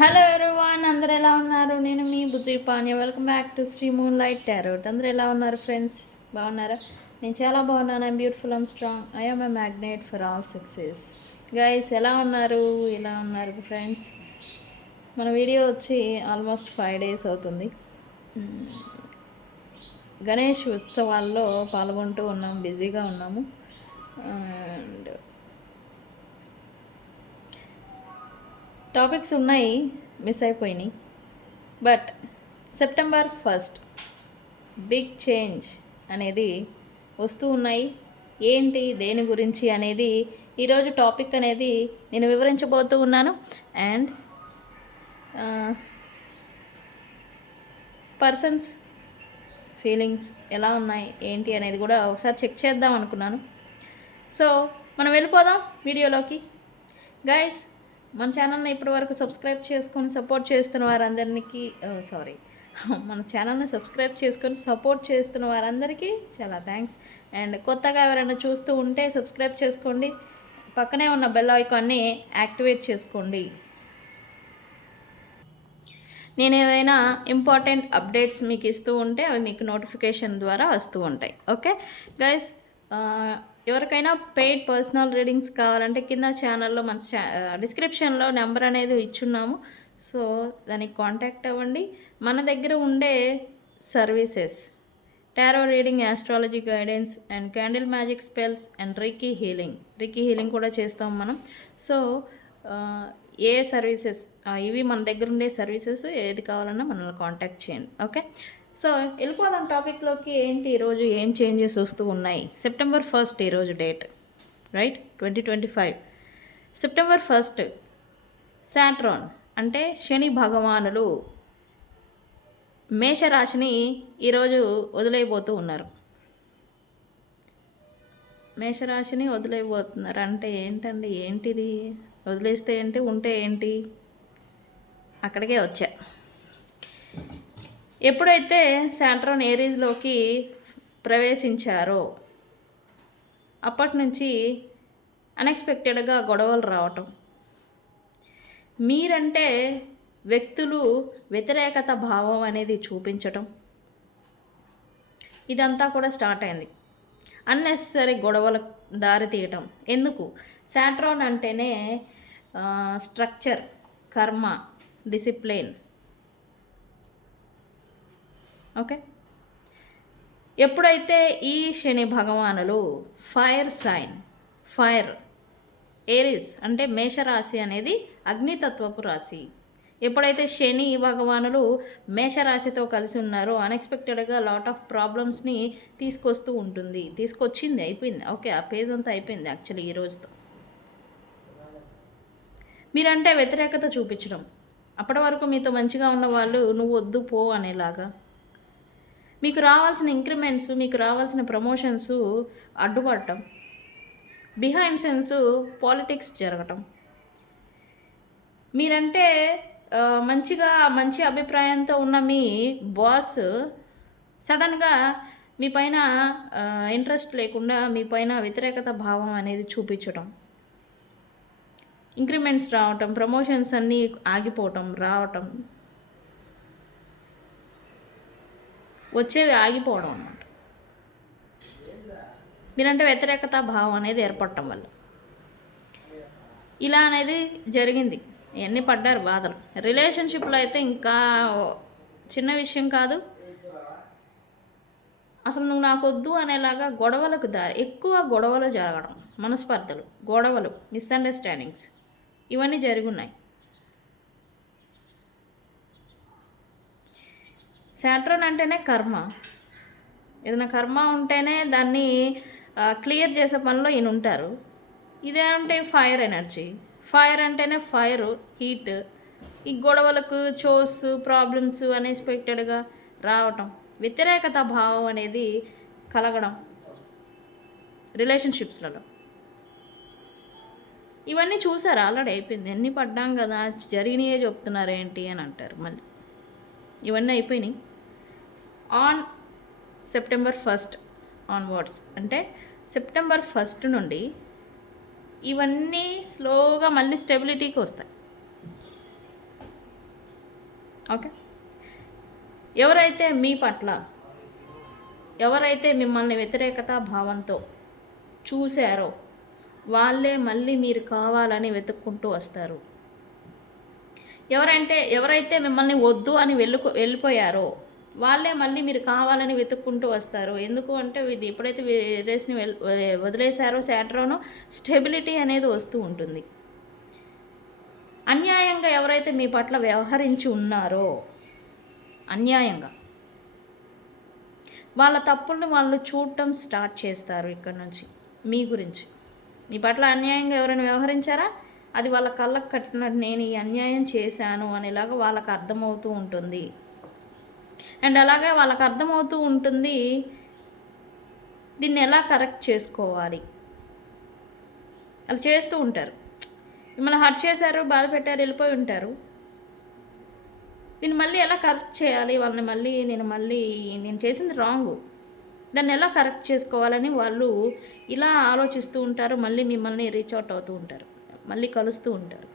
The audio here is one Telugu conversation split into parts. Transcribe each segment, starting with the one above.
హలో ఎవరీవన్, అందరు ఎలా ఉన్నారు? నేను మీ Bujji Panya. Welcome back to Shri moon light tarot. అందరు ఎలా ఉన్నారు ఫ్రెండ్స్? బాగున్నారా? నేను చాలా బాగున్నాను. I'm beautiful, I'm strong, I am a magnet for all success. Guys ఎలా ఉన్నారు ఫ్రెండ్స్? మన వీడియో వచ్చి ఆల్మోస్ట్ 5 days అవుతుంది. గణేష్ ఉత్సవాల్లో పాల్గొంటూ ఉన్నాము, బిజీగా ఉన్నాము. అండ్ టాపిక్స్ ఉన్నాయి, మిస్ అయిపోయినాయి. బట్ సెప్టెంబర్ 1 బిగ్ చేంజ్ అనేది వస్తూ ఉన్నాయి. ఏంటి, దేని గురించి అనేది ఈరోజు టాపిక్ అనేది నేను వివరించబోతూ ఉన్నాను. అండ్ పర్సన్స్ ఫీలింగ్స్ ఎలా ఉన్నాయి ఏంటి అనేది కూడా ఒకసారి చెక్ చేద్దాం అనుకున్నాను. సో మనం వెళ్ళిపోదాం వీడియోలోకి. గైస్, మన ఛానల్ని ఇప్పటివరకు సబ్స్క్రైబ్ చేసుకొని సపోర్ట్ చేస్తున్న వారందరికీ మన ఛానల్ని సబ్స్క్రైబ్ చేసుకొని సపోర్ట్ చేస్తున్న వారందరికీ చాలా థ్యాంక్స్. అండ్ కొత్తగా ఎవరైనా చూస్తూ ఉంటే సబ్స్క్రైబ్ చేసుకోండి, పక్కనే ఉన్న బెల్ ఐకాన్ని యాక్టివేట్ చేసుకోండి. నేను ఏవైనా ఇంపార్టెంట్ అప్డేట్స్ మీకు ఇస్తూ ఉంటే అవి మీకు నోటిఫికేషన్ ద్వారా వస్తూ ఉంటాయి. ఓకే గైస్, ఎవరికైనా పెయిడ్ పర్సనల్ రీడింగ్స్ కావాలంటే కింద ఛానల్లో మన డిస్క్రిప్షన్లో నెంబర్ అనేది ఇచ్చున్నాము. సో దానికి కాంటాక్ట్ అవ్వండి. మన దగ్గర ఉండే services tarot reading, astrology guidance and candle magic spells and reiki healing కూడా చేస్తాం మనం. సో ఏ సర్వీసెస్ ఇవి మన దగ్గర ఉండే సర్వీసెస్, ఏది కావాలన్నా మనల్ని కాంటాక్ట్ చేయండి. ఓకే, సో వెళ్ళిపోదాం టాపిక్లోకి. ఏంటి ఈరోజు ఏం చేంజెస్ వస్తూ ఉన్నాయి? సెప్టెంబర్ 1 ఈరోజు డేట్, రైట్? 2025 సెప్టెంబర్ 1 సాట్రాన్ అంటే శని భగవానులు మేషరాశిని ఈరోజు వదిలేయబోతూ ఉన్నారు. మేషరాశిని వదిలేయబోతున్నారు అంటే ఏంటండి? ఏంటిది? వదిలేస్తే ఏంటి, ఉంటే ఏంటి? అక్కడికే వచ్చా. ఎప్పుడైతే సాట్రాన్ ఏరీస్లోకి ప్రవేశించారో అప్పటి నుంచి అన్ఎక్స్పెక్టెడ్గా గొడవలు రావటం, మీరంటే వ్యక్తులు వ్యతిరేకత భావం అనేది చూపించటం, ఇదంతా కూడా స్టార్ట్ అయింది. అన్నెసరీ గొడవలు దారి తీయటం. ఎందుకు? సాట్రాన్ అంటేనే స్ట్రక్చర్, కర్మ, డిసిప్లిన్. ఓకే, ఎప్పుడైతే ఈ శని భగవానులు ఫైర్ ఏరీస్ అంటే మేషరాశి అనేది అగ్నితత్వపు రాశి. ఎప్పుడైతే శని భగవానులు మేషరాశితో కలిసి ఉన్నారో అన్ఎక్స్పెక్టెడ్గా లాట్ ఆఫ్ ప్రాబ్లమ్స్ని తీసుకొస్తూ ఉంటుంది. తీసుకొచ్చింది, అయిపోయింది. ఓకే, ఆ పేజ్ అంతా అయిపోయింది యాక్చువల్లీ ఈ రోజుతో. మీరంటే వ్యతిరేకత చూపించడం, అప్పటి వరకు మీతో మంచిగా ఉన్న వాళ్ళు నువ్వు వద్దు పో అనేలాగా, మీకు రావాల్సిన ఇంక్రిమెంట్స్, మీకు రావాల్సిన ప్రమోషన్స్ అడ్డుపడటం, బిహైండ్ సెన్స్ పాలిటిక్స్ జరగటం, మీరంటే మంచి అభిప్రాయంతో ఉన్న మీ బాస్ సడన్గా మీ పైన ఇంట్రెస్ట్ లేకుండా మీ పైన వ్యతిరేకత భావం అనేది చూపించటం, ఇంక్రిమెంట్స్ రావటం, ప్రమోషన్స్ అన్నీ ఆగిపోవటం, రావటం, వచ్చేవి ఆగిపోవడం అన్నమాట. మీరంటే వ్యతిరేకత భావం అనేది ఏర్పడటం వల్ల ఇలా అనేది జరిగింది. ఇవన్నీ పడ్డారు బాధలు. రిలేషన్షిప్లో అయితే ఇంకా చిన్న విషయం కాదు. అసలు నువ్వు నాకు వద్దు అనేలాగా గొడవలకు ఎక్కువ గొడవలు జరగడం, మనస్పర్ధలు, గొడవలు, మిస్అండర్స్టాండింగ్స్ ఇవన్నీ జరుగున్నాయి. సాట్రాన్ అంటేనే కర్మ. ఏదైనా కర్మ ఉంటేనే దాన్ని క్లియర్ చేసే పనిలో ఈయన ఉంటారు. ఇదే అంటే ఫైర్ ఎనర్జీ. ఫైర్ అంటేనే ఫైర్, హీట్. ఈ గొడవలకు చోస్, ప్రాబ్లమ్స్ అన్ఎక్స్పెక్టెడ్గా రావటం, వ్యతిరేకత భావం అనేది కలగడం రిలేషన్షిప్స్లలో. ఇవన్నీ చూసారు, ఆల్రెడీ అయిపోయింది. ఎన్ని పడ్డాం కదా, జరిగినాయే చెప్తున్నారు ఏంటి అని అంటారు మళ్ళీ. ఇవన్నీ అయిపోయినాయి. ఆన్ సెప్టెంబర్ 1 ఆన్వర్డ్స్ అంటే సెప్టెంబర్ 1 నుండి ఇవన్నీ స్లోగా మళ్ళీ స్టెబిలిటీకి వస్తాయి. ఓకే. ఎవరైతే మీ పట్ల ఎవరైతే మిమ్మల్ని వ్యతిరేకత భావంతో చూశారో వాళ్ళే మళ్ళీ మీరు కావాలని వెతుక్కుంటూ వస్తారు. ఎవరైతే మిమ్మల్ని వద్దు అని వెళ్ళిపోయారో వాళ్ళే మళ్ళీ మీరు కావాలని వెతుక్కుంటూ వస్తారు. ఎందుకు అంటే ఇది ఎప్పుడైతే రేస్ని వదిలేశారో సాటర్న్ స్టెబిలిటీ అనేది వస్తూ ఉంటుంది. అన్యాయంగా ఎవరైతే మీ పట్ల వ్యవహరించి ఉన్నారో అన్యాయంగా వాళ్ళ తప్పుల్ని వాళ్ళు చూడటం స్టార్ట్ చేస్తారు. ఇక్కడ నుంచి మీ గురించి మీ పట్ల అన్యాయంగా ఎవరైనా వ్యవహరించారా అది వాళ్ళ కళ్ళకు కట్టినట్టు నేను ఈ అన్యాయం చేశాను అనేలాగా వాళ్ళకి అర్థమవుతూ ఉంటుంది. అండ్ అలాగే వాళ్ళకి అర్థమవుతూ ఉంటుంది దీన్ని ఎలా కరెక్ట్ చేసుకోవాలి అలా చేస్తూ ఉంటారు. మిమ్మల్ని హర్ట్ చేశారు, బాధ పెట్టారు, వెళ్ళిపోయి ఉంటారు. దీన్ని మళ్ళీ ఎలా కరెక్ట్ చేయాలి, వాళ్ళని మళ్ళీ నేను చేసింది రాంగు, దాన్ని ఎలా కరెక్ట్ చేసుకోవాలని వాళ్ళు ఇలా ఆలోచిస్తూ ఉంటారు. మళ్ళీ మిమ్మల్ని రీచ్ అవుట్ అవుతూ ఉంటారు, మళ్ళీ కలుస్తూ ఉంటారు.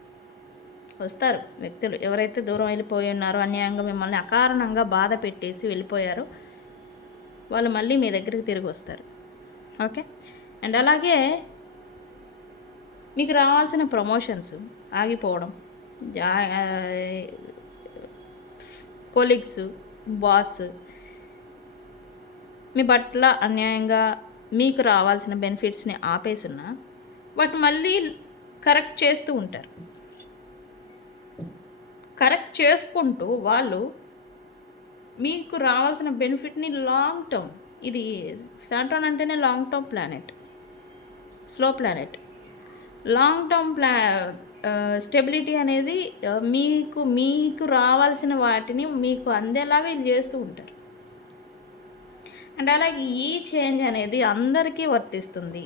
వస్తారు వ్యక్తులు ఎవరైతే దూరం వెళ్ళిపోయి ఉన్నారో అన్యాయంగా మిమ్మల్ని అకారణంగా బాధ పెట్టేసి వెళ్ళిపోయారో వాళ్ళు మళ్ళీ మీ దగ్గరికి తిరిగి వస్తారు. ఓకే. అండ్ అలాగే మీకు రావాల్సిన ప్రమోషన్స్ ఆగిపోవడం, కొలీగ్స్, బాస్ మీ పట్ల అన్యాయంగా మీకు రావాల్సిన బెనిఫిట్స్ని ఆపేసున్నా బట్ మళ్ళీ కరెక్ట్ చేస్తూ ఉంటారు. కరెక్ట్ చేసుకుంటూ వాళ్ళు మీకు రావాల్సిన బెనిఫిట్ని లాంగ్ టర్మ్, ఇది సాటర్న్ అంటేనే long term planet, slow planet. Long term stability అనేది మీకు రావాల్సిన వాటిని మీకు అందేలాగా ఇది చేస్తూ ఉంటారు. అండ్ అలాగే ఈ చేంజ్ అనేది అందరికీ వర్తిస్తుంది.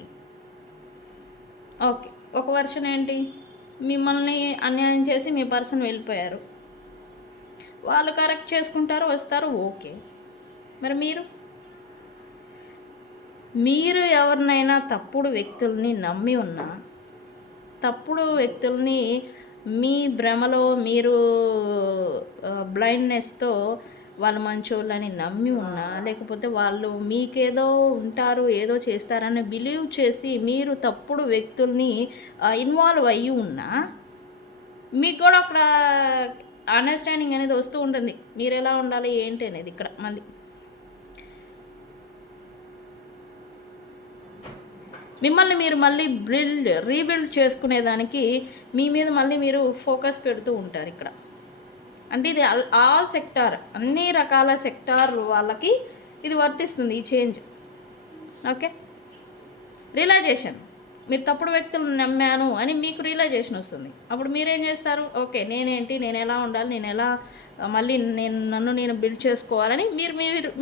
ఓకే. ఒక వర్షన్ ఏంటి, మిమ్మల్ని అన్యాయం చేసి మీ పర్సన్ వెళ్ళిపోయారు, వాళ్ళు కరెక్ట్ చేసుకుంటారు, వస్తారు, ఓకే. మరి మీరు ఎవరినైనా తప్పుడు వ్యక్తుల్ని నమ్మి ఉన్నా, తప్పుడు వ్యక్తుల్ని మీ భ్రమలో మీరు బ్లైండ్నెస్తో వాళ్ళు మంచోళ్ళని నమ్మి ఉన్నా, లేకపోతే వాళ్ళు మీకేదో ఉంటారు ఏదో చేస్తారని బిలీవ్ చేసి మీరు తప్పుడు వ్యక్తుల్ని ఇన్వాల్వ్ అయ్యి ఉన్నా మీకు కూడా అక్కడ అండర్స్టాండింగ్ అనేది వస్తూ ఉంటుంది. మీరు ఎలా ఉండాలి ఏంటి అనేది ఇక్కడ మంది మిమ్మల్ని మీరు మళ్ళీ రీబిల్డ్ చేసుకునేదానికి మీ మీద మళ్ళీ మీరు ఫోకస్ పెడుతూ ఉంటారు ఇక్కడ. అంటే ఇది ఆల్ సెక్టార్, అన్ని రకాల సెక్టార్ వాళ్ళకి ఇది వర్తిస్తుంది ఈ చేంజ్. ఓకే. రియలైజేషన్, మీరు తప్పుడు వ్యక్తులను నమ్మాను అని మీకు రియలైజేషన్ వస్తుంది. అప్పుడు మీరేం చేస్తారు, ఓకే నేనేంటి, నేను ఎలా ఉండాలి, నేను ఎలా మళ్ళీ నన్ను నేను బిల్డ్ చేసుకోవాలని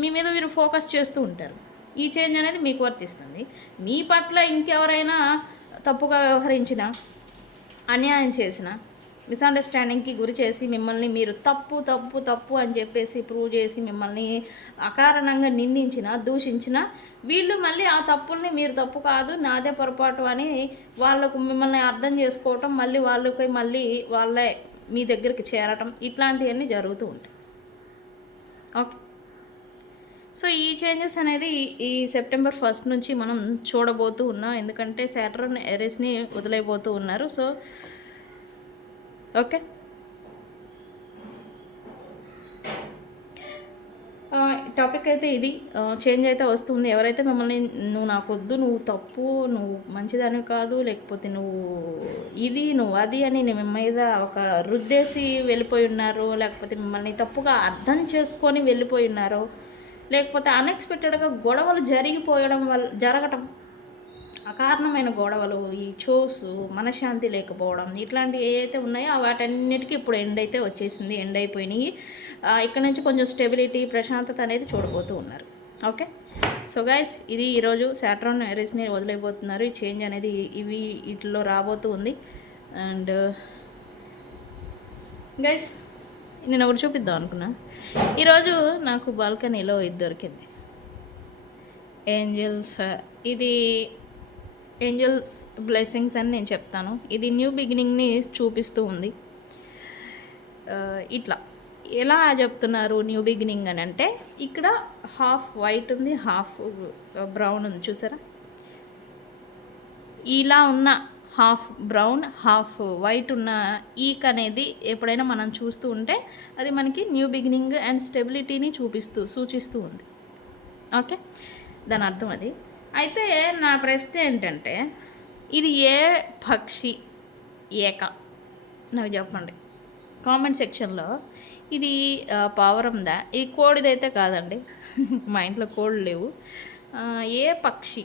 మీ మీద మీరు ఫోకస్ చేస్తూ ఉంటారు. ఈ చేంజ్ అనేది మీకు వర్తిస్తుంది. మీ పట్ల ఇంకెవరైనా తప్పుగా వ్యవహరించినా, అన్యాయం చేసినా, మిస్అండర్స్టాండింగ్కి గురి చేసి మిమ్మల్ని మీరు తప్పు అని చెప్పేసి ప్రూవ్ చేసి మిమ్మల్ని అకారణంగా నిందించిన, దూషించిన వీళ్ళు మళ్ళీ ఆ తప్పుల్ని మీరు తప్పు కాదు నాదే పొరపాటు అని వాళ్ళకు మిమ్మల్ని అర్థం చేసుకోవటం, మళ్ళీ వాళ్ళే మీ దగ్గరికి చేరటం, ఇట్లాంటివన్నీ జరుగుతూ ఉంటాయి. ఓకే. సో ఈ చేంజెస్ అనేది ఈ సెప్టెంబర్ 1 నుంచి మనం చూడబోతూ ఉన్నాం. ఎందుకంటే సాటర్న్ ఎరేస్ని వదిలేయబోతూ ఉన్నారు. So okay. టాపిక్ అయితే ఇది చేంజ్ అయితే వస్తుంది. ఎవరైతే మిమ్మల్ని నువ్వు నాకు వద్దు, నువ్వు తప్పు, నువ్వు మంచిదాని కాదు, లేకపోతే నువ్వు అది అని మీ మీద ఒక రుద్దేసి వెళ్ళిపోయి ఉన్నారో, లేకపోతే మిమ్మల్ని తప్పుగా అర్థం చేసుకొని వెళ్ళిపోయి ఉన్నారో, లేకపోతే అన్ఎక్స్పెక్టెడ్గా గొడవలు జరగటం, అకారణమైన గొడవలు, ఈ చోసు, మనశ్శాంతి లేకపోవడం, ఇట్లాంటివి ఏవైతే ఉన్నాయో వాటన్నిటికీ ఇప్పుడు ఎండ్ అయిపోయినాయి. ఇక్కడ నుంచి కొంచెం స్టెబిలిటీ, ప్రశాంతత అనేది చూడబోతూ ఉన్నారు. ఓకే. సో గైస్, ఇది ఈరోజు సాటర్న్ ఎరేస్ని వదిలేయబోతున్నారు. ఈ చేంజ్ అనేది వీటిలో రాబోతూ ఉంది. అండ్ గైస్, నేను ఒకటి చూపిద్దాం అనుకున్నా. ఈరోజు నాకు బాల్కనీలో ఇది దొరికింది. ఇది ఏంజల్స్ బ్లెస్సింగ్స్ అని నేను చెప్తాను. ఇది న్యూ బిగినింగ్ని చూపిస్తూ ఉంది. ఇట్లా ఎలా చెప్తున్నారు న్యూ బిగినింగ్ అని అంటే, ఇక్కడ హాఫ్ వైట్ ఉంది, హాఫ్ బ్రౌన్ ఉంది, చూసారా? ఇలా ఉన్న హాఫ్ బ్రౌన్ హాఫ్ వైట్ ఉన్న ఈక్ అనేది ఎప్పుడైనా మనం చూస్తూ ఉంటే అది మనకి న్యూ బిగినింగ్ అండ్ స్టెబిలిటీని సూచిస్తూ ఉంది. ఓకే, దాని అర్థం అది. అయితే నా ప్రశ్న ఏంటంటే, ఇది ఏ పక్షి ఏక నాకు చెప్పండి కామెంట్ సెక్షన్లో. ఇది పావురందా? ఈ కోడిదైతే కాదండి. మా ఇంట్లో కోళ్ళు లేవు. ఏ పక్షి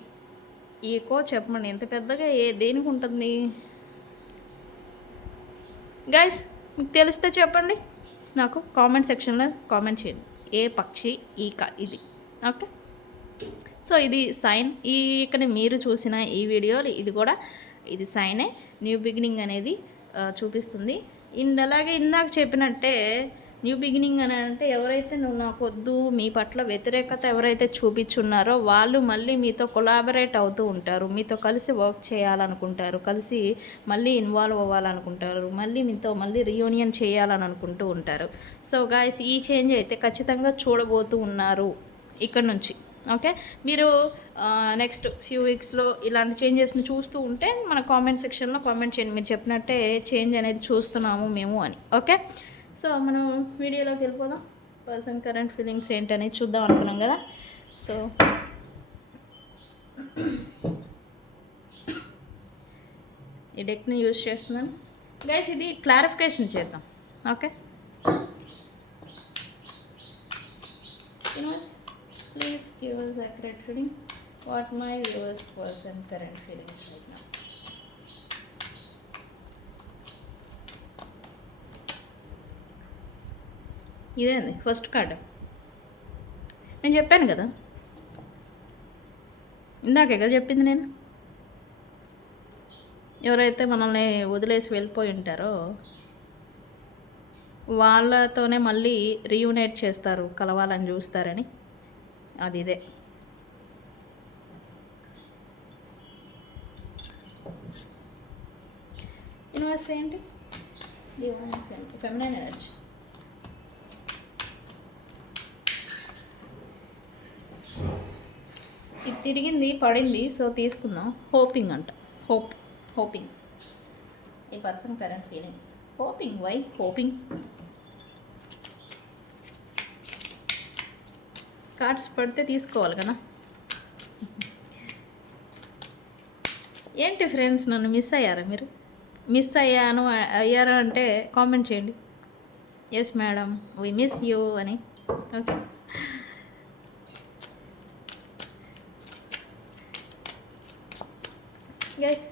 ఏకో చెప్పండి. ఎంత పెద్దగా దేనికి ఉంటుంది గైస్? మీకు తెలిస్తే చెప్పండి, నాకు కామెంట్ సెక్షన్లో కామెంట్ చేయండి. ఏ పక్షి ఈక ఇది? ఓకే, సో ఇది సైన్. ఇక్కడ మీరు చూసిన ఈ వీడియోలో ఇది కూడా ఇది సైనే, న్యూ బిగినింగ్ అనేది చూపిస్తుంది. అలాగే ఇందాక చెప్పినట్టే న్యూ బిగినింగ్ అని అంటే ఎవరైతే నువ్వు నాకు వద్దు, మీ పట్ల వ్యతిరేకత ఎవరైతే చూపించున్నారో వాళ్ళు మళ్ళీ మీతో కొలాబరేట్ అవుతూ ఉంటారు, మీతో కలిసి వర్క్ చేయాలనుకుంటారు, కలిసి మళ్ళీ ఇన్వాల్వ్ అవ్వాలనుకుంటారు, మీతో మళ్ళీ రీయూనియన్ చేయాలని అనుకుంటూ ఉంటారు. సో గాయస్, ఈ చేంజ్ అయితే ఖచ్చితంగా చూడబోతూ ఉన్నారు ఇక్కడ నుంచి. ఓకే, మీరు నెక్స్ట్ ఫ్యూ వీక్స్లో ఇలాంటి చేంజెస్ని చూస్తూ ఉంటే మన కామెంట్ సెక్షన్లో కామెంట్ చేయండి, మీరు చెప్పినట్టే చేంజ్ అనేది చూస్తున్నాము మేము అని. ఓకే, సో మనం వీడియోలోకి వెళ్ళిపోదాం. పర్సన్ కరెంట్ ఫీలింగ్స్ ఏంటనేది చూద్దాం అనుకున్నాం కదా. సో ఈ డెక్ని యూజ్ చేస్తున్నాను గైస్. ఇది క్లారిఫికేషన్ చేద్దాం. Okay, please give us accurate reading what my viewers person current feelings right now. ఇదేంది ఫస్ట్ కార్డు? నేను చెప్పాను కదా ఇందాకే కదా చెప్పింది నేను. ఎవరైతే మనల్ని వదిలేసి వెళ్ళిపోయి ఉంటారో వాళ్ళతోనే మళ్ళీ రీయూనైట్ చేస్తారు, కలవాలని చూస్తారని. అది ఇదే. యూనివర్స్ ఏంటి? Feminine energy. ఇది తిరిగింది, పడింది, సో తీసుకుందాం. హోపింగ్ అంట. హోపింగ్. ఈ person current feelings. Hoping. Why hoping? Cards పడితే తీసుకోవాలి కదా. ఏంటి ఫ్రెండ్స్, నన్ను మిస్ అయ్యారా మీరు? మిస్ అయ్యారా అంటే కామెంట్ చేయండి. Yes madam, we miss you అని. Okay, yes.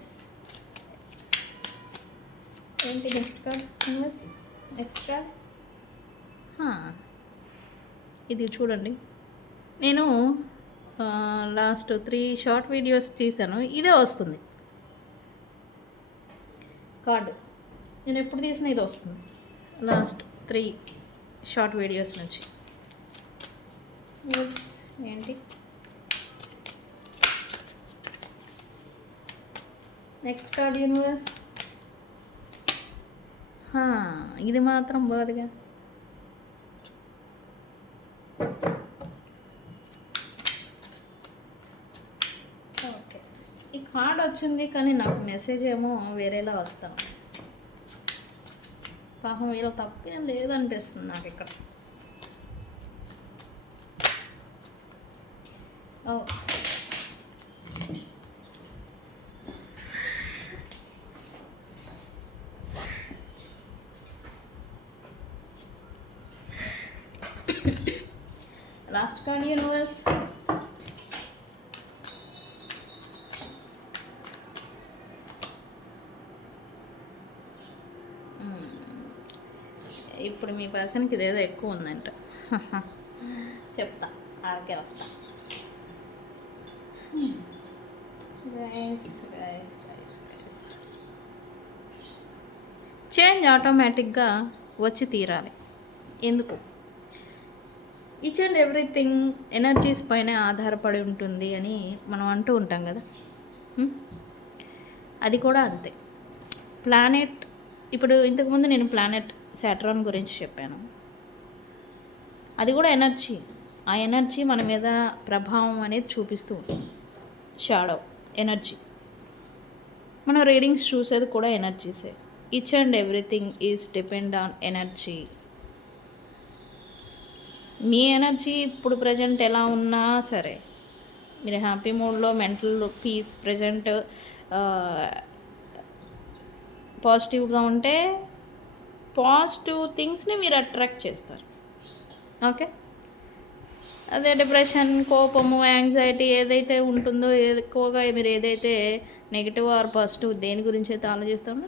ఏంటి నెక్స్ట్ కార్డ్? నెక్స్ట్ కార్డ్ ఇది చూడండి. నేను లాస్ట్ 3 షార్ట్ వీడియోస్ తీసాను, ఇదే వస్తుంది కార్డు. నేను ఎప్పుడు తీసినా ఇది వస్తుంది లాస్ట్ 3 షార్ట్ వీడియోస్ నుంచి. ఏంటి నెక్స్ట్ కార్డ్? యూనివర్స్. ఇది మాత్రం బాధగా. ఓకే, ఈ కార్డ్ వచ్చింది కానీ నాకు మెసేజ్ ఏమో వేరేలా వస్తాను. పాపం వీళ్ళ తప్పేం లేదనిపిస్తుంది నాకు ఇక్కడ. Last card universe. ఇప్పుడు మీ పర్సన్కి ఇదేదో ఎక్కువ ఉందంట. చెప్తా, ఆర్కే వస్తా. చేంజ్ ఆటోమేటిక్గా వచ్చి తీరాలి. ఎందుకు? ఈచ్ అండ్ ఎవ్రీథింగ్ ఎనర్జీస్ పైన ఆధారపడి ఉంటుంది అని మనం అంటూ ఉంటాం కదా. అది కూడా అంతే. ప్లానెట్, ఇప్పుడు ఇంతకుముందు నేను ప్లానెట్ సాటర్న్ గురించి చెప్పాను. అది కూడా ఎనర్జీ. ఆ ఎనర్జీ మన మీద ప్రభావం అనేది చూపిస్తూ ఉంటుంది. Shadow energy. మనం రీడింగ్స్ చూసేది కూడా ఎనర్జీసే. Each and everything is depend on energy. మీ ఎనర్జీ ఇప్పుడు ప్రజెంట్ ఎలా ఉన్నా సరే, మీరు హ్యాపీ మూడ్లో, మెంటల్ పీస్ ప్రజెంట్ పాజిటివ్గా ఉంటే పాజిటివ్ థింగ్స్ని మీరు అట్రాక్ట్ చేస్తారు. ఓకే. అదే డిప్రెషన్, కోపము, యాంగ్జైటీ ఏదైతే ఉంటుందో, ఎక్కువగా మీరు ఏదైతే నెగిటివ్ ఆర్ పాజిటివ్ దేని గురించి అయితే ఆలోచిస్తామో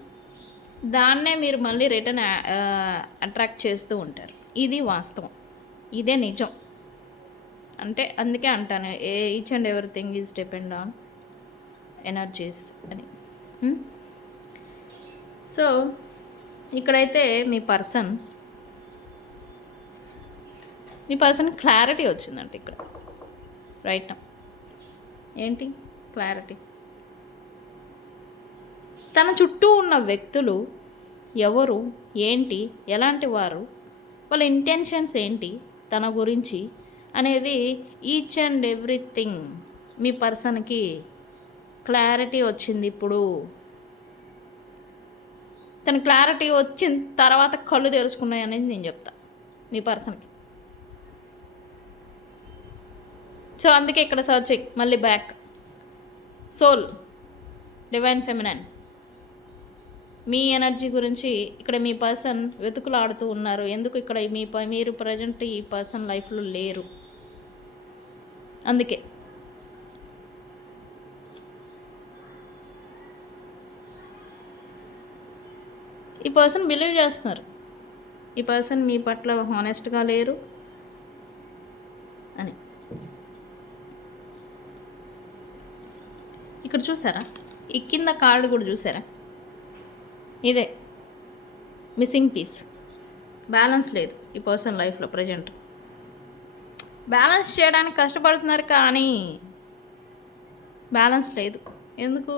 దాన్నే మీరు మళ్ళీ రిటర్న్ అట్రాక్ట్ చేస్తూ ఉంటారు. ఇది వాస్తవం, ఇదే నిజం. అంటే అందుకే అంటాను each and everything is depend on energies అని. సో ఇక్కడైతే మీ పర్సన్ క్లారిటీ వచ్చిందంట ఇక్కడ. రైట్. ఏంటి క్లారిటీ? తన చుట్టూ ఉన్న వ్యక్తులు ఎవరు, ఏంటి, ఎలాంటి వారు, వాళ్ళ ఇంటెన్షన్స్ ఏంటి తన గురించి అనేది ఈచ్ అండ్ ఎవ్రీథింగ్ మీ పర్సన్కి క్లారిటీ వచ్చింది. ఇప్పుడు తన క్లారిటీ వచ్చిన తర్వాత కళ్ళు తెరుచుకున్నాయి అనేది నేను చెప్తా మీ పర్సన్కి. సో అందుకే ఇక్కడ సర్చింగ్, మళ్ళీ బ్యాక్, సోల్, డివైన్ ఫెమినైన్, మీ ఎనర్జీ గురించి ఇక్కడ మీ పర్సన్ వెతుకులాడుతూ ఉన్నారు. ఎందుకు ఇక్కడ మీరు ప్రజెంట్ ఈ పర్సన్ లైఫ్లో లేరు, అందుకే. ఈ పర్సన్ బిలీవ్ చేస్తున్నారు ఈ పర్సన్ మీ పట్ల హానెస్ట్గా లేరు అని. ఇక్కడ చూసారా, ఈ కింద కార్డు కూడా చూసారా, ఇదే మిస్సింగ్ పీస్. బ్యాలెన్స్ లేదు ఈ పర్సన్ లైఫ్లో ప్రజెంట్. బ్యాలెన్స్ చేయడానికి కష్టపడుతున్నారు కానీ బ్యాలెన్స్ లేదు. ఎందుకు?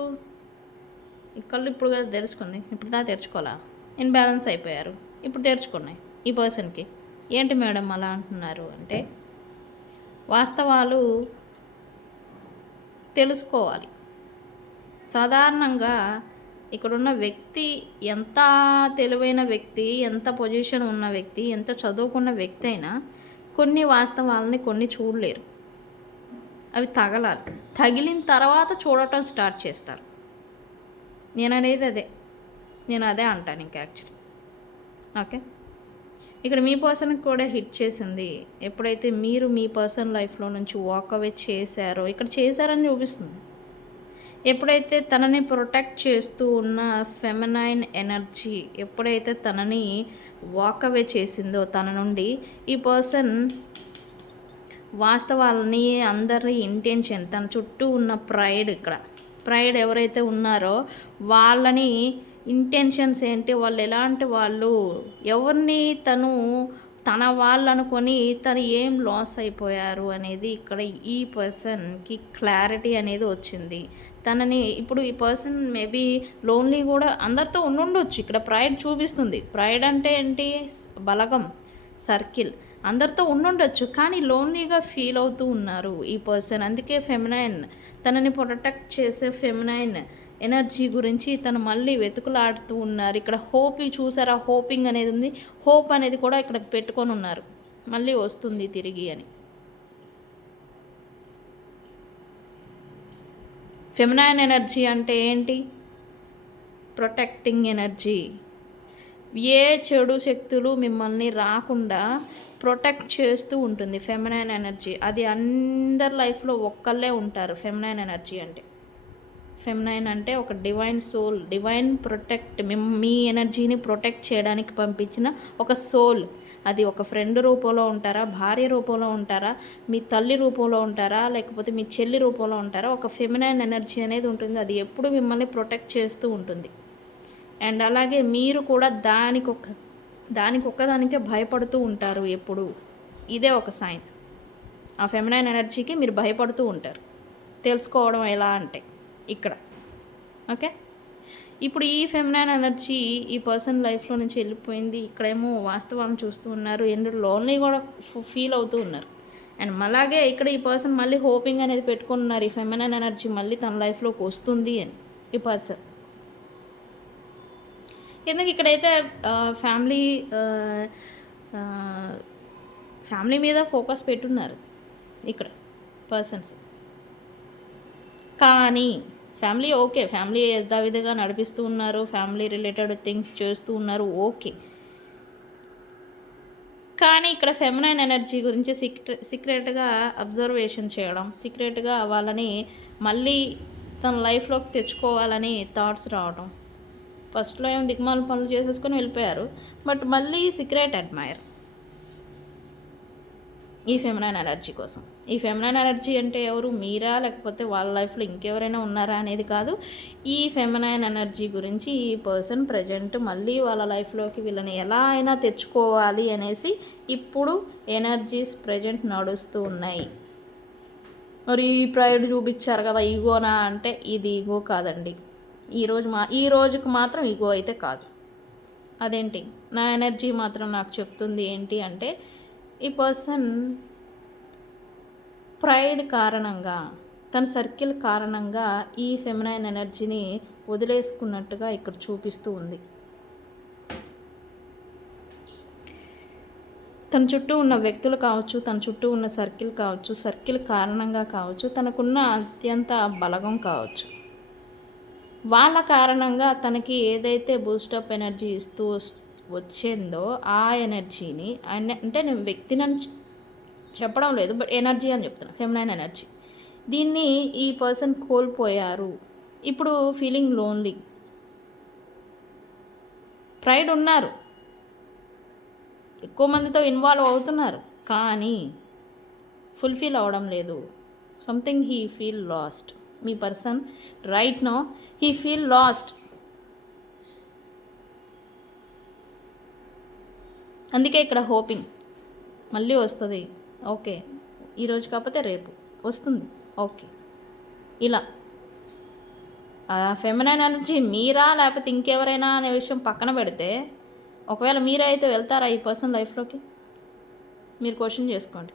ఈ కళ్ళు ఇప్పుడు కదా తెరుచుకుంది, ఇప్పుడు దా తెరుచుకోవాలా? ఇన్బ్యాలెన్స్ అయిపోయారు, ఇప్పుడు తెరుచుకున్నాయి. ఈ పర్సన్కి ఏంటి మేడం అలా అంటున్నారు అంటే వాస్తవాలు తెలుసుకోవాలి. సాధారణంగా ఇక్కడున్న వ్యక్తి ఎంత తెలివైన వ్యక్తి, ఎంత పొజిషన్ ఉన్న వ్యక్తి, ఎంత చదువుకున్న వ్యక్తి అయినా కొన్ని వాస్తవాలని కొన్ని చూడలేరు. అవి తగలాలి, తగిలిన తర్వాత చూడటం స్టార్ట్ చేస్తారు. నేను అదే అంటాను ఇంకా యాక్చువల్లీ. ఓకే. ఇక్కడ మీ పర్సన్కి కూడా హిట్ చేసింది. ఎప్పుడైతే మీరు మీ పర్సన్ లైఫ్లో నుంచి వాకవే చేశారో, ఇక్కడ చేశారని చూపిస్తుంది. ఎప్పుడైతే తనని ప్రొటెక్ట్ చేస్తూ ఉన్న ఫెమినైన్ ఎనర్జీ ఎప్పుడైతే తనని వాకవే చేసిందో తన నుండి, ఈ పర్సన్ వాస్తవాలని, అందరి ఇంటెన్షన్, తన చుట్టూ ఉన్న ప్రైడ్ ఎవరైతే ఉన్నారో వాళ్ళని ఇంటెన్షన్స్ ఏంటి, వాళ్ళు ఎలాంటి వాళ్ళు, ఎవరిని తన వాళ్ళు అనుకొని తను ఏం లాస్ అయిపోయారు అనేది ఇక్కడ ఈ పర్సన్కి క్లారిటీ అనేది వచ్చింది. తనని ఇప్పుడు ఈ పర్సన్ మేబీ లోన్లీ కూడా అందరితో ఉండుండొచ్చు. ఇక్కడ ప్రైడ్ చూపిస్తుంది. ప్రైడ్ అంటే ఏంటి? బలగం, సర్కిల్, అందరితో ఉండుండొచ్చు కానీ లోన్లీగా ఫీల్ అవుతూ ఉన్నారు ఈ పర్సన్. అందుకే ఫెమినైన్, తనని ప్రొటెక్ట్ చేసే ఫెమినైన్ ఎనర్జీ గురించి తను మళ్ళీ వెతుకులాడుతూ ఉన్నారు. ఇక్కడ హోప్ చూసారా, హోపింగ్ అనేది ఉంది. హోప్ అనేది కూడా ఇక్కడ పెట్టుకొని ఉన్నారు, మళ్ళీ వస్తుంది తిరిగి అని. ఫెమినైన్ ఎనర్జీ అంటే ఏంటి? Protecting energy. ఏ చెడు శక్తులు మిమ్మల్ని రాకుండా ప్రొటెక్ట్ చేస్తూ ఉంటుంది ఫెమినైన్ ఎనర్జీ. అది అందరి లైఫ్లో ఒక్కళ్ళే ఉంటారు ఫెమినైన్ ఎనర్జీ అంటే. ఫెమినైన్ అంటే ఒక డివైన్ సోల్, డివైన్ ప్రొటెక్ట్, మీ ఎనర్జీని ప్రొటెక్ట్ చేయడానికి పంపించిన ఒక సోల్. అది ఒక ఫ్రెండ్ రూపంలో ఉంటారా, భార్య రూపంలో ఉంటారా, మీ తల్లి రూపంలో ఉంటారా, లేకపోతే మీ చెల్లి రూపంలో ఉంటారా, ఒక ఫెమినైన్ ఎనర్జీ అనేది ఉంటుంది. అది ఎప్పుడు మిమ్మల్ని ప్రొటెక్ట్ చేస్తూ ఉంటుంది. అండ్ అలాగే మీరు కూడా దానికొక్కదానికే భయపడుతూ ఉంటారు ఎప్పుడు. ఇదే ఒక సైన్. ఆ ఫెమినైన్ ఎనర్జీకి మీరు భయపడుతూ ఉంటారు. తెలుసుకోవడం ఎలా అంటే ఇక్కడ. ఓకే. ఇప్పుడు ఈ ఫెమినైన్ ఎనర్జీ ఈ పర్సన్ లైఫ్లో నుంచి వెళ్ళిపోయింది. ఇక్కడేమో వాస్తవాన్ని చూస్తూ ఉన్నారు, ఎందుకు లోన్లీ కూడా ఫీల్ అవుతూ ఉన్నారు. అండ్ అలాగే ఇక్కడ ఈ పర్సన్ మళ్ళీ హోపింగ్ అనేది పెట్టుకున్నారు, ఈ ఫెమినైన్ ఎనర్జీ మళ్ళీ తన లైఫ్లోకి వస్తుంది అని. ఈ పర్సన్ ఎందుకు ఇక్కడైతే ఫ్యామిలీ ఫ్యామిలీ మీద ఫోకస్ పెట్టున్నారు ఇక్కడ పర్సన్స్. కానీ ఫ్యామిలీ ఓకే, ఫ్యామిలీ యథావిధిగా నడిపిస్తూ ఉన్నారు, ఫ్యామిలీ రిలేటెడ్ థింగ్స్ చేస్తూ ఉన్నారు, ఓకే. కానీ ఇక్కడ ఫెమినైన్ ఎనర్జీ గురించి సీక్రెట్గా అబ్జర్వేషన్ చేయడం, సీక్రెట్గా వాళ్ళని మళ్ళీ తన లైఫ్లోకి తెచ్చుకోవాలని థాట్స్ రావడం. ఫస్ట్లో ఏం దిగ్మాల పనులు చేసేసుకొని వెళ్ళిపోయారు, బట్ మళ్ళీ సీక్రెట్ అడ్మైర్ ఈ ఫెమినైన్ ఎనర్జీ కోసం. ఈ ఫెమినైన్ ఎనర్జీ అంటే ఎవరు, మీరా లేకపోతే వాళ్ళ లైఫ్లో ఇంకెవరైనా ఉన్నారా అనేది కాదు. ఈ ఫెమినైన్ ఎనర్జీ గురించి ఈ పర్సన్ ప్రజెంట్ మళ్ళీ వాళ్ళ లైఫ్లోకి వీళ్ళని ఎలా అయినా తెచ్చుకోవాలి అనేసి ఇప్పుడు ఎనర్జీస్ ప్రజెంట్ నడుస్తూ ఉన్నాయి. మరి ఈ ప్రైడ్ చూపించారు కదా ఈగోనా అంటే ఇది ఈగో కాదండి. ఈ రోజుకు మాత్రం ఈగో అయితే కాదు. అదేంటి, నా ఎనర్జీ మాత్రం నాకు చెప్తుంది ఏంటి అంటే ఈ పర్సన్ ప్రైడ్ కారణంగా, తన సర్కిల్ కారణంగా ఈ ఫెమినైన్ ఎనర్జీని వదిలేసుకున్నట్టుగా ఇక్కడ చూపిస్తూ ఉంది. తన చుట్టూ ఉన్న వ్యక్తులు కావచ్చు, తన చుట్టూ ఉన్న సర్కిల్ కావచ్చు, సర్కిల్ కారణంగా కావచ్చు, తనకున్న అత్యంత బలగం కావచ్చు, వాళ్ళ కారణంగా తనకి ఏదైతే బూస్టప్ ఎనర్జీ ఇస్తూ వచ్చిందో ఆ ఎనర్జీని, అంటే నేను వ్యక్తిని చెప్పడం లేదు, బట్ ఎనర్జీ అని చెప్తున్నా, ఫెమినైన్ ఎనర్జీ, దీన్ని ఈ పర్సన్ కోల్పోయారు. ఇప్పుడు ఫీలింగ్ లోన్లీ. ప్రైడ్ ఉన్నారు, ఎక్కువ మందితో ఇన్వాల్వ్ అవుతున్నారు, కానీ ఫుల్ఫిల్ అవ్వడం లేదు. Something he feel lost. మీ person right no he feel lost. అందుకే ఇక్కడ హోపింగ్ మళ్ళీ వస్తుంది, ఓకే, ఈరోజు కాకపోతే రేపు వస్తుంది, ఓకే. ఇలా ఆ ఫెమినైన్ ఎనర్జీ మీరా లేకపోతే ఇంకెవరైనా అనే విషయం పక్కన పెడితే, ఒకవేళ మీరే అయితే వెళ్తారా ఈ పర్సన్ లైఫ్లోకి? మీరు క్వశ్చన్ చేసుకోండి.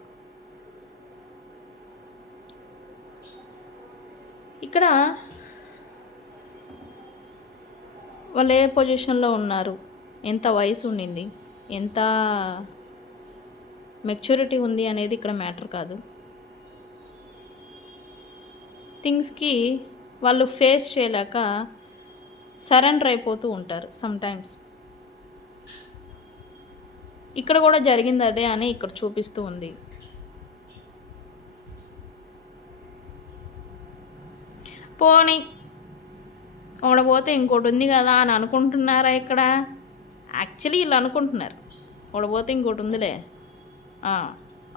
ఇక్కడ వాళ్ళు ఏ పొజిషన్లో ఉన్నారు, ఎంత వయసు ఉండింది, ఎంత మెచ్యూరిటీ ఉంది అనేది ఇక్కడ మ్యాటర్ కాదు. థింగ్స్కి వాళ్ళు ఫేస్ చేయలేక సరెండర్ అయిపోతూ ఉంటారు సమ్టైమ్స్. ఇక్కడ కూడా జరిగింది అదే అని ఇక్కడ చూపిస్తూ ఉంది. పోనీ ఓడపోతే ఇంకోటి ఉంది కదా అని అనుకుంటున్నారా ఇక్కడ? యాక్చువల్లీ వీళ్ళు అనుకుంటున్నారు ఓడపోతే ఇంకోటి ఉందిలే,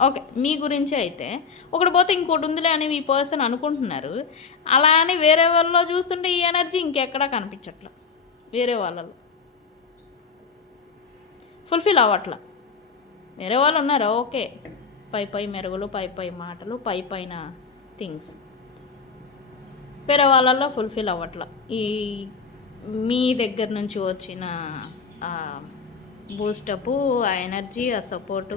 ఓకే, మీ గురించి అయితే ఒకటి పోతే ఇంకోటి ఉందిలే అని మీ పర్సన్ అనుకుంటున్నారు. అలా అని వేరే వాళ్ళలో చూస్తుంటే ఈ ఎనర్జీ ఇంకెక్కడా కనిపించట్లా. వేరే వాళ్ళలో ఫుల్ఫిల్ అవ్వట్లా. వేరే వాళ్ళు ఉన్నారు, ఓకే, పై మెరుగులు, పై మాటలు, పైన థింగ్స్, వేరే వాళ్ళల్లో ఫుల్ఫిల్ అవ్వట్లా. ఈ మీ దగ్గర నుంచి వచ్చిన బూస్టపు, ఆ ఎనర్జీ, ఆ సపోర్టు.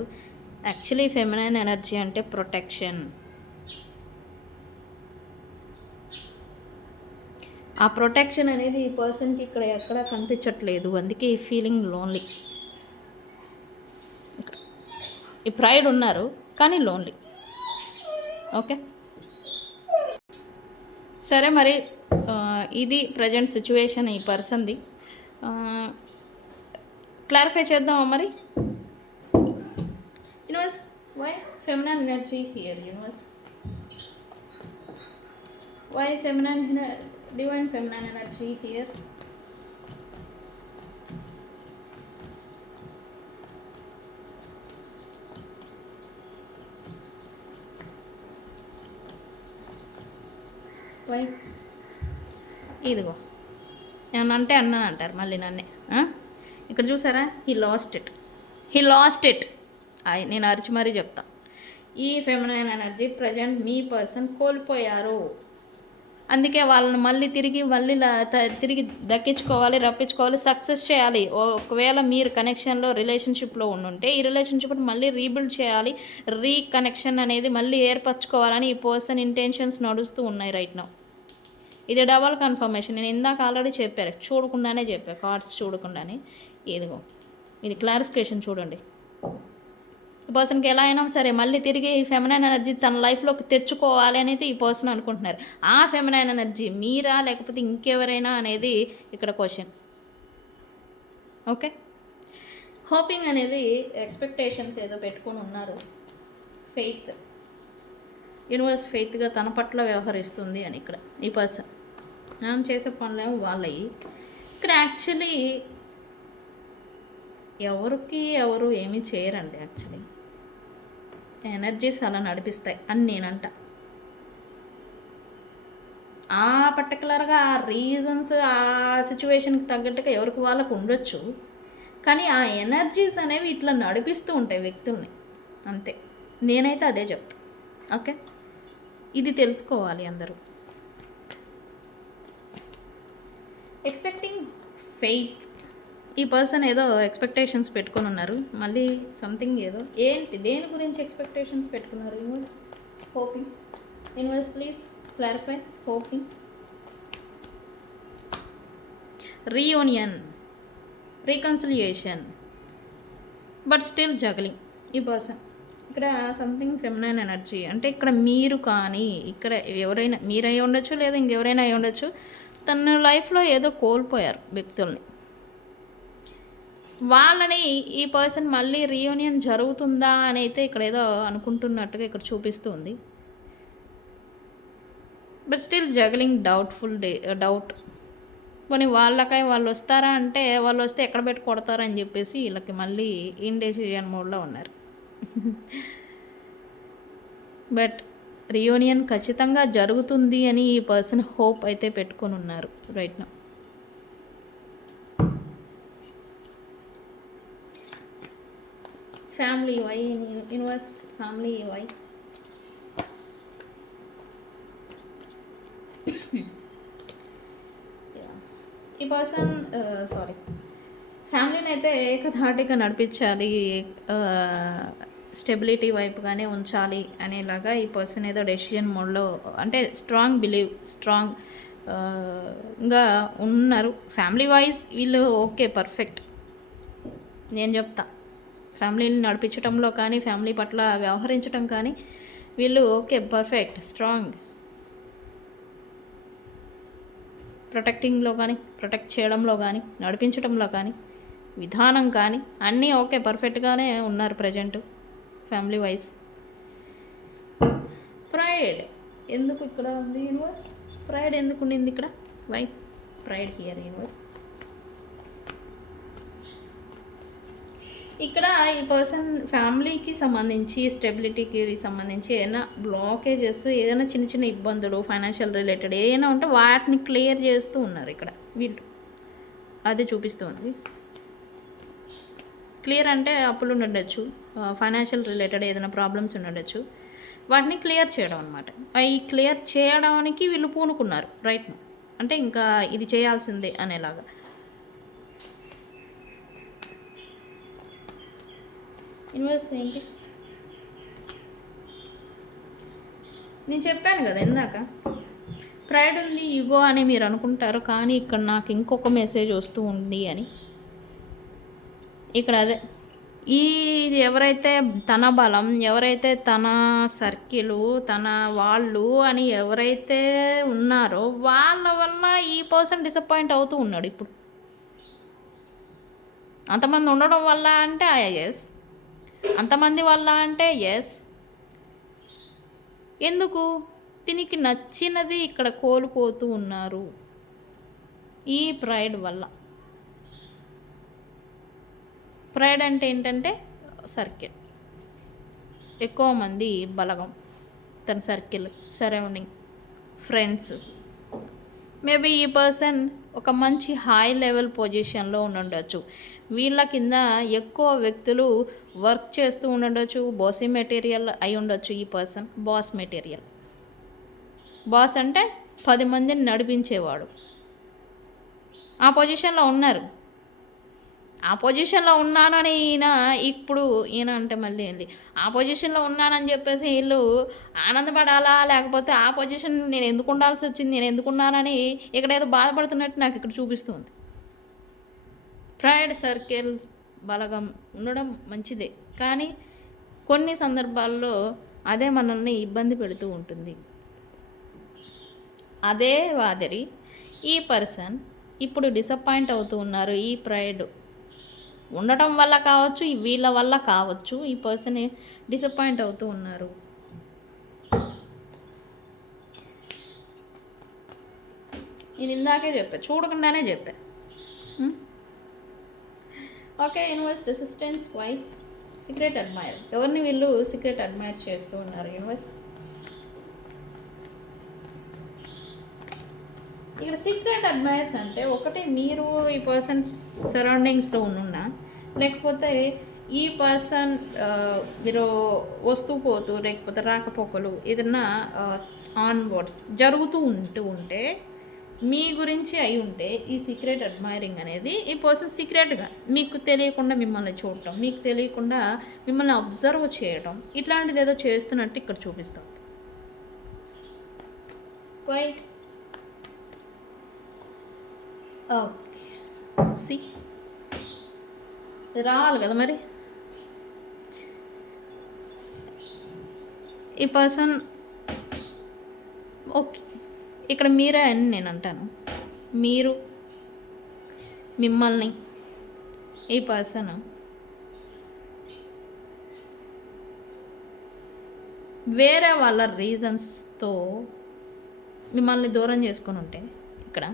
యాక్చువల్లీ ఫెమినైన్ ఎనర్జీ అంటే ప్రొటెక్షన్. ఆ ప్రొటెక్షన్ అనేది ఈ పర్సన్కి ఇక్కడ ఎక్కడ కనిపించట్లేదు. అందుకే ఈ ఫీలింగ్ లోన్లీ. ఈ ప్రైడ్ ఉన్నారు కానీ లోన్లీ. ఓకే, సరే, మరి ఇది ప్రజెంట్ సిచ్యువేషన్ ఈ పర్సన్ది. క్లారిఫై చేద్దామా మరి? Universe, why feminine energy here? Universe, why divine feminine energy here? Why? ఇదిగో ఏమన్నా అంటే అన్నాను అంటారు మళ్ళీ నన్నే. ఇక్కడ చూసారా, హీ లాస్ట్ ఇట్. నేను అరిచి మరీ చెప్తా. ఈ ఫెమినైన్ ఎనర్జీ ప్రజెంట్ మీ పర్సన్ కోల్పోయారు. అందుకే వాళ్ళని తిరిగి దక్కించుకోవాలి, రప్పించుకోవాలి, సక్సెస్ చేయాలి. ఒకవేళ మీరు కనెక్షన్లో రిలేషన్షిప్లో ఉండుంటే ఈ రిలేషన్షిప్ని మళ్ళీ రీబిల్డ్ చేయాలి, రీకనెక్షన్ అనేది మళ్ళీ ఏర్పరచుకోవాలని ఈ పర్సన్ ఇంటెన్షన్స్ నడుస్తూ ఉన్నాయి రైట్ నౌ. ఇది డబల్ కన్ఫర్మేషన్. నేను ఇందాక ఆల్రెడీ చెప్పాను, చూడకుండానే చెప్పాను, కార్డ్స్ చూడకుండానే. ఇదిగో ఇది క్లారిఫికేషన్ చూడండి. ఈ పర్సన్కి ఎలా అయినా సరే మళ్ళీ తిరిగి ఫెమినైన్ ఎనర్జీ తన లైఫ్లోకి తెచ్చుకోవాలి అనేది ఈ పర్సన్ అనుకుంటున్నారు. ఆ ఫెమినైన్ ఎనర్జీ మీరా లేకపోతే ఇంకెవరైనా అనేది ఇక్కడ క్వశ్చన్. ఓకే, హోపింగ్ అనేది ఎక్స్పెక్టేషన్స్ ఏదో పెట్టుకొని ఉన్నారు. ఫెయిత్, యూనివర్స్ ఫెయిత్గా తన పట్ల వ్యవహరిస్తుంది అని ఇక్కడ ఈ పర్సన్. మనం చేసే పనులేమో వాళ్ళవి. ఇక్కడ యాక్చువల్లీ ఎవరు ఏమీ చేయరండి. యాక్చువల్లీ ఎనర్జీస్ అలా నడిపిస్తాయి అని నేనంట. ఆ పర్టికులర్గా ఆ రీజన్స్ ఆ సిచ్యువేషన్కి తగ్గట్టుగా ఎవరికి వాళ్ళకు ఉండొచ్చు, కానీ ఆ ఎనర్జీస్ అనేవి ఇట్లా నడిపిస్తూ ఉంటాయి వ్యక్తుల్ని, అంతే. నేనైతే అదే చెప్తాను. ఓకే, ఇది తెలుసుకోవాలి అందరూ. ఎక్స్పెక్టింగ్ ఫెయిత్, ఈ పర్సన్ ఏదో ఎక్స్పెక్టేషన్స్ పెట్టుకొని ఉన్నారు. మళ్ళీ సంథింగ్ ఏదో దేని గురించి ఎక్స్పెక్టేషన్స్ పెట్టుకున్నారు? Universe hoping. Universe please clarify. Hoping, reunion, reconciliation, but still juggling ఈ పర్సన్. ఇక్కడ సంథింగ్ ఫెమినైన్ ఎనర్జీ అంటే ఇక్కడ మీరు కానీ ఇక్కడ ఎవరైనా మీరు అయి ఉండొచ్చు, లేదా ఇంకెవరైనా అయి ఉండొచ్చు. తన లైఫ్లో ఏదో కోల్పోయారు వ్యక్తుల్ని, వాళ్ళని ఈ పర్సన్ మళ్ళీ రీయూనియన్ జరుగుతుందా అని అయితే ఇక్కడ ఏదో అనుకుంటున్నట్టుగా ఇక్కడ చూపిస్తుంది. But still juggling doubt. పోనీ వాళ్ళు వస్తారా అంటే వాళ్ళు వస్తే ఎక్కడ పెట్టి కొడతారని చెప్పేసి వీళ్ళకి మళ్ళీ ఇండెసిజన్ మోడ్లో ఉన్నారు. బట్ రీయూనియన్ ఖచ్చితంగా జరుగుతుంది అని ఈ పర్సన్ హోప్ అయితే పెట్టుకొని ఉన్నారు right now. Family why universe, family why. ఈ పర్సన్ ఫ్యామిలీని అయితే ఏకధాటిగా నడిపించాలి, స్టెబిలిటీ వైపుగానే ఉంచాలి అనేలాగా ఈ పర్సన్ ఏదో డెసిషన్ మోడ్లో అంటే స్ట్రాంగ్గా ఉన్నారు. ఫ్యామిలీ వైజ్ వీళ్ళు ఓకే, పర్ఫెక్ట్ నేను చెప్తా. ఫ్యామిలీని నడిపించడంలో కానీ ఫ్యామిలీ పట్ల వ్యవహరించడం కానీ వీళ్ళు ఓకే, పర్ఫెక్ట్, స్ట్రాంగ్. ప్రొటెక్టింగ్లో కానీ ప్రొటెక్ట్ చేయడంలో కానీ నడిపించడంలో కానీ విధానం కానీ అన్నీ ఓకే, పర్ఫెక్ట్గానే ఉన్నారు ప్రజెంట్ ఫ్యామిలీ వైజ్. ప్రైడ్ ఎందుకు ఇక్కడ ఉంది యూనివర్స్? ప్రైడ్ ఎందుకు ఉండింది ఇక్కడ? Why pride here universe? ఇక్కడ ఈ పర్సన్ ఫ్యామిలీకి సంబంధించి స్టెబిలిటీకి సంబంధించి ఏదైనా బ్లాకేజెస్, ఏదైనా చిన్న చిన్న ఇబ్బందులు ఫైనాన్షియల్ రిలేటెడ్ ఏదైనా ఉంటే వాటిని క్లియర్ చేస్తూ ఉన్నారు ఇక్కడ వీళ్ళు. అది చూపిస్తుంది. క్లియర్ అంటే అప్పులు ఉండొచ్చు, ఫైనాన్షియల్ రిలేటెడ్ ఏదైనా ప్రాబ్లమ్స్ ఉండొచ్చు, వాటిని క్లియర్ చేయడం అనమాట. ఈ క్లియర్ చేయడానికి వీళ్ళు పూనుకున్నారు రైట్. అంటే ఇంకా ఇది చేయాల్సిందే అనేలాగా. యూనివర్స్ ఏంటి? నేను చెప్పాను కదా ఇందాక, ప్రైడ్ ఉంది, ఈగో అని మీరు అనుకుంటారు, కానీ ఇక్కడ నాకు ఇంకొక మెసేజ్ వస్తూ ఉంది అని. ఇక్కడ అదే ఇది ఎవరైతే తన బలం, ఎవరైతే తన సర్కిలు, తన వాళ్ళు అని ఎవరైతే ఉన్నారో వాళ్ళ వల్ల ఈ పర్సన్ డిసప్పాయింట్ అవుతూ ఉన్నాడు ఇప్పుడు. అంతమంది ఉండడం వల్ల అంటే ఎస్, అంతమంది వల్ల అంటే ఎస్. ఎందుకు? దీనికి నచ్చినది ఇక్కడ కోల్పోతూ ఉన్నారు ఈ ప్రైడ్ వల్ల. ప్రైడ్ అంటే ఏంటంటే సర్కిల్, ఎక్కువ మంది బలగం, తన సర్కిల్, సరౌండింగ్, ఫ్రెండ్స్. మేబీ ఈ పర్సన్ ఒక మంచి హై లెవెల్ పొజిషన్లో ఉండొచ్చు, వీళ్ళ కింద ఎక్కువ వ్యక్తులు వర్క్ చేస్తూ ఉండొచ్చు, బాసీ మెటీరియల్ అయి ఉండొచ్చు ఈ పర్సన్. బాస్ మెటీరియల్, బాస్ అంటే 10 మందిని నడిపించేవాడు. ఆ పొజిషన్లో ఉన్నారు. ఆ పొజిషన్లో ఉన్నానని ఈయన అంటే మళ్ళీ ఏంది, ఆ పొజిషన్లో ఉన్నానని చెప్పేసి వీళ్ళు ఆనందపడాలా, లేకపోతే ఆ పొజిషన్ నేను ఎందుకు ఉండాల్సి వచ్చింది, నేను ఎందుకున్నానని ఇక్కడ ఏదో బాధపడుతున్నట్టు నాకు ఇక్కడ చూపిస్తుంది. ప్రైడ్ సర్కిల్ బలగం ఉండడం మంచిదే, కానీ కొన్ని సందర్భాల్లో అదే మనల్ని ఇబ్బంది పెడుతూ ఉంటుంది. అదే మాదిరి ఈ పర్సన్ ఇప్పుడు డిసప్పాయింట్ అవుతూ ఉన్నారు. ఈ ప్రైడ్ ఉండటం వల్ల కావచ్చు, వీళ్ళ వల్ల కావచ్చు, ఈ పర్సన్ డిసప్పాయింట్ అవుతూ ఉన్నారు. నేను ఇందాకే చెప్పా, చూడకుండానే చెప్పా. Okay, universe resistance why secret admire. ఎవరిని వీళ్ళు సీక్రెట్ అడ్మైర్ చేస్తూ ఉన్నారు యూనివర్స్? ఇక్కడ సీక్రెట్ అడ్మైర్స్ అంటే ఒకటి మీరు ఈ పర్సన్ సరౌండింగ్స్లో ఉన్నా, లేకపోతే ఈ పర్సన్ మీరు వస్తూ పోతూ, లేకపోతే రాకపోకలు ఏదన్నా ఆన్వర్డ్స్ జరుగుతూ ఉంటే మీ గురించి అయి ఉంటే ఈ సీక్రెట్ అడ్మైరింగ్ అనేది ఈ పర్సన్ సీక్రెట్గా మీకు తెలియకుండా మిమ్మల్ని చూడటం, మీకు తెలియకుండా మిమ్మల్ని అబ్జర్వ్ చేయడం, ఇట్లాంటిది ఏదో చేస్తున్నట్టు ఇక్కడ చూపిస్తుంది. రైట్, ఓకే, సి రావాలి కదా మరి. ఈ పర్సన్ ఓకే, ఇక్కడ మీరే అని నేను అంటాను. మీరు మిమ్మల్ని ఈ పర్సన్ వేరే వాళ్ళ రీజన్స్తో మిమ్మల్ని దూరం చేసుకొని ఉంటే, ఇక్కడ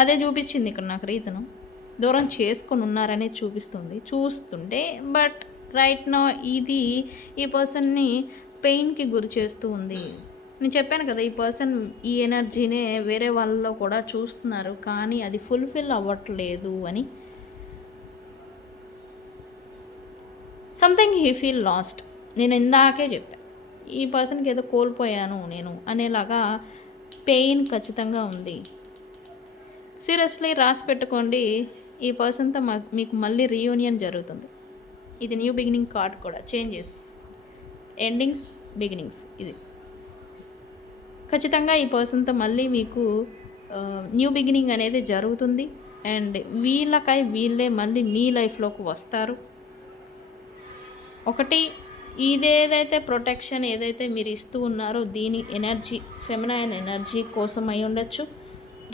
అదే చూపించింది. ఇక్కడ నాకు రీజను దూరం చేసుకొని ఉన్నారనే చూస్తుంటే, బట్ రైట్ నో ఇది ఈ పర్సన్ని పెయిన్కి గురి చేస్తూ ఉంది. నేను చెప్పాను కదా, ఈ పర్సన్ ఈ ఎనర్జీనే వేరే వాళ్ళలో కూడా చూస్తున్నారు, కానీ అది ఫుల్ఫిల్ అవ్వట్లేదు అని. Something he feel last. నేను ఇందాకే చెప్పాను, ఈ పర్సన్కి ఏదో కోల్పోయాను నేను అనేలాగా పెయిన్ ఖచ్చితంగా ఉంది. సీరియస్లీ రాసి పెట్టుకోండి, ఈ పర్సన్తో మీకు మళ్ళీ రీయూనియన్ జరుగుతుంది. ఇది న్యూ బిగినింగ్ కార్డ్ కూడా, చేంజెస్, ఎండింగ్స్, బిగినింగ్స్. ఇది ఖచ్చితంగా ఈ పర్సన్తో మళ్ళీ మీకు న్యూ బిగినింగ్ అనేది జరుగుతుంది. అండ్ వీళ్ళే మళ్ళీ మీ లైఫ్లోకి వస్తారు. ఒకటి, ఇదేదైతే ప్రొటెక్షన్ ఏదైతే మీరు ఇస్తూ ఉన్నారో దీని ఎనర్జీ ఫెమినైన్ ఎనర్జీ కోసం అయి ఉండొచ్చు.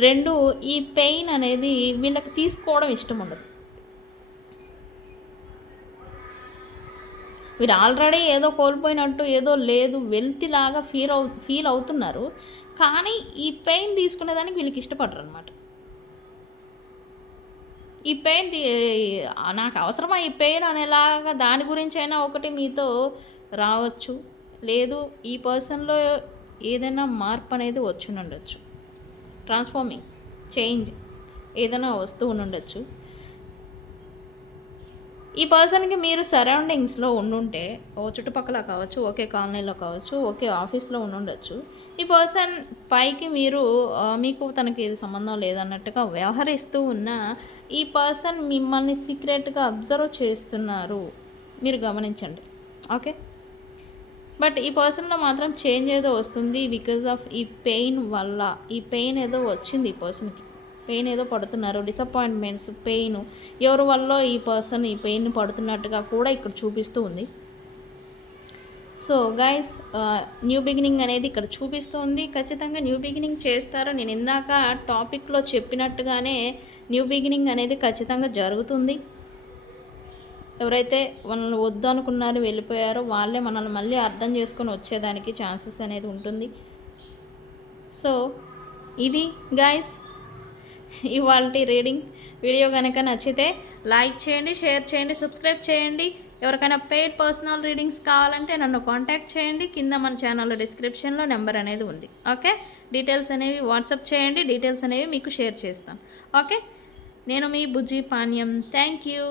2, ఈ పెయిన్ అనేది వీళ్ళకి తీసుకోవడం ఇష్టం ఉండదు. వీరు ఆల్రెడీ ఏదో కోల్పోయినట్టు, ఏదో లేదు వెల్తిలాగా ఫీల్ అవుతున్నారు, కానీ ఈ పెయిన్ తీసుకునేదానికి వీళ్ళకి ఇష్టపడరు అనమాట. ఈ పెయిన్ నాకు అవసరమా ఈ పెయిన్ అనేలాగా దాని గురించి అయినా ఒకటి మీతో రావచ్చు. లేదు, ఈ పర్సన్లో ఏదైనా మార్పు అనేది వచ్చి ఉండొచ్చు, ట్రాన్స్ఫార్మింగ్ చేంజ్ ఏదైనా వస్తూ ఉండొచ్చు. ఈ పర్సన్కి మీరు సరౌండింగ్స్లో ఉండుంటే, చుట్టుపక్కల కావచ్చు, ఒకే కాలనీలో కావచ్చు, ఒకే ఆఫీస్లో ఉండొచ్చు. ఈ పర్సన్ పైకి మీకు తనకి ఏది సంబంధం లేదన్నట్టుగా వ్యవహరిస్తూ ఉన్న ఈ పర్సన్ మిమ్మల్ని సీక్రెట్గా అబ్జర్వ్ చేస్తున్నారు, మీరు గమనించండి. ఓకే, బట్ ఈ పర్సన్లో మాత్రం చేంజ్ ఏదో వస్తుంది బికాజ్ ఆఫ్ ఈ పెయిన్ వల్ల. ఈ పెయిన్ ఏదో వచ్చింది ఈ పర్సన్కి, పెయిన్ ఏదో పడుతున్నారు, డిసప్పాయింట్మెంట్స్, పెయిన్ ఎవరి వల్ల ఈ పర్సన్ ఈ పెయిన్ పడుతున్నట్టుగా కూడా ఇక్కడ చూపిస్తూ ఉంది. సో గైస్, న్యూ బిగినింగ్ అనేది ఇక్కడ చూపిస్తూ ఉంది. ఖచ్చితంగా న్యూ బిగినింగ్ చేస్తారు. నేను ఇందాక టాపిక్లో చెప్పినట్టుగానే న్యూ బిగినింగ్ అనేది ఖచ్చితంగా జరుగుతుంది. ఎవరైతే మనల్ని వద్దు అనుకున్నారో వెళ్ళిపోయారో వాళ్ళే మనల్ని మళ్ళీ అర్థం చేసుకొని వచ్చేదానికి ఛాన్సెస్ అనేది ఉంటుంది. సో ఇది గైస్ ఇవాళ రీడింగ్. వీడియో కనుక నచ్చితే లైక్ చేయండి, షేర్ చేయండి, సబ్స్క్రైబ్ చేయండి. ఎవరికైనా పెయిడ్ పర్సనల్ రీడింగ్స్ కావాలంటే నన్ను కాంటాక్ట్ చేయండి. కింద మన ఛానల్లో డిస్క్రిప్షన్లో నెంబర్ అనేది ఉంది. ఓకే, డీటెయిల్స్ అనేవి వాట్సాప్ చేయండి, డీటెయిల్స్ అనేవి మీకు షేర్ చేస్తాను. ఓకే, నేను మీ బుజ్జి పాణ్యం. Thank you.